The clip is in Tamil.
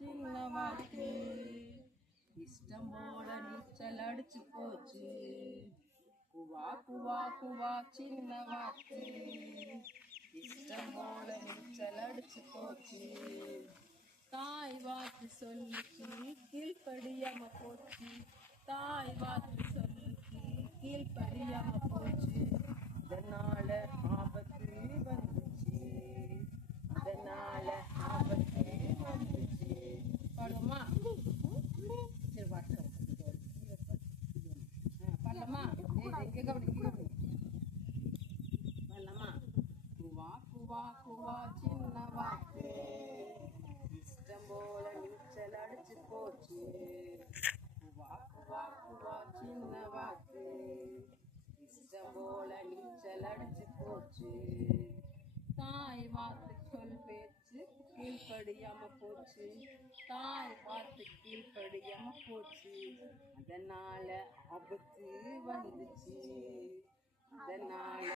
சின்ன வாக்கு இஷ்டம் போல நீச்சல் அடிச்சு போச்சு. குவா குவா குவா சின்ன வாக்கு இஷ்டம் போல நீச்சல் அடிச்சு போச்சு. தாய் வாக்கு சொல்லிச்சு கீழ்படியாம போச்சு. தாய் வாக்கு சொல்லிச்சு கீழ்படியாம போச்சு. அதனால ஆபத்து வந்துச்சு. அதனால ஆபத்து வந்துச்சு. பாடுமா? சரி பாடலாமா? இங்க கவனி பாடலாமா? குவா குவா குவா சின்ன வாக்கு இஷ்டம் போல நீச்சல் அடிச்சு போச்சு. குவா குவா குவா சின்ன வாக்கு இஷ்டம் போல நீச்சல் அடிச்சு போச்சு. தாய் வார்த்தை சொல் பேச்சு கீழ்படியாம போச்சு. தாய் வார்த்தை கீழ்படியாம போச்சு. அதனால ஆபத்து வந்துச்சு. அதனால